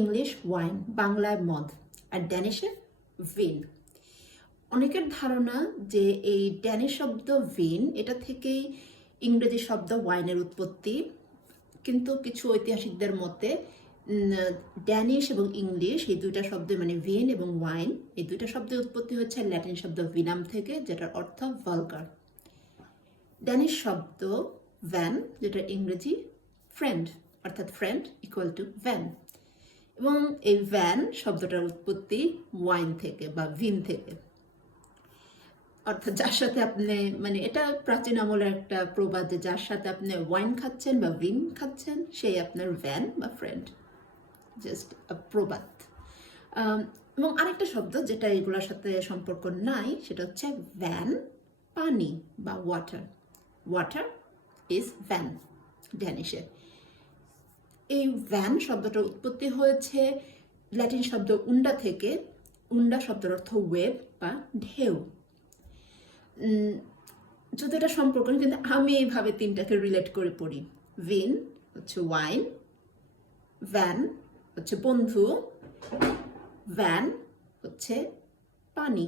English wine, বাংলায় মদ, আর ড্যানিশে ভিন। অনেকের ধারণা যে এই ড্যানিশ শব্দ ভিন এটা থেকেই ইংরেজি শব্দ ওয়াইনের উৎপত্তি, কিন্তু কিছু ঐতিহাসিকদের মতে ড্যানিশ এবং ইংলিশ এই দুইটা শব্দ মানে ভিন এবং ওয়াইন এই দুইটা শব্দের উৎপত্তি হচ্ছে ল্যাটিন শব্দ ভিনাম থেকে, যেটার অর্থ ভালগার। ড্যানিশ শব্দ ভ্যান, যেটা ইংরেজি ফ্রেন্ড, অর্থাৎ ফ্রেন্ড ইকুয়াল টু ভ্যান, এবং এই ভ্যান শব্দটার উৎপত্তি ওয়াইন থেকে বা ভিন থেকে, অর্থাৎ যার সাথে আপনি মানে এটা প্রাচীন আমলের একটা প্রবাদ যে যার সাথে আপনি ওয়াইন খাচ্ছেন বা ভিন খাচ্ছেন সেই আপনার ভ্যান বা ফ্রেন্ড, জাস্ট প্রবাদ। এবং আরেকটা শব্দ যেটা এগুলোর সাথে সম্পর্ক নাই সেটা হচ্ছে ভ্যান, পানি বা ওয়াটার। ওয়াটার ইজ ভ্যান ড্যানিশে। এই ভ্যান শব্দটার উৎপত্তি হয়েছে ল্যাটিন শব্দ উন্ডা থেকে। উন্ডা শব্দের অর্থ ওয়েভ বা ঢেউ। যদি এটা সম্পর্ক, কিন্তু আমি এইভাবে তিনটাকে রিলেট করে পড়ি। ভিন হচ্ছে ওয়াইন, ভ্যান হচ্ছে বন্ধু, ভ্যান হচ্ছে পানি।